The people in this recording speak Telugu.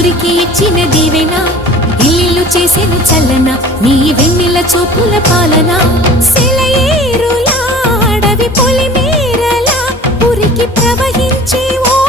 ఊరికి ఇచ్చిన దీవెన ఇల్లు చేసేను చల్లన నీ వెన్నెల చూపుల పాలన సెలయేరులా అడవి పొలిమేరలా ఉరికి ప్రవహించే ఓ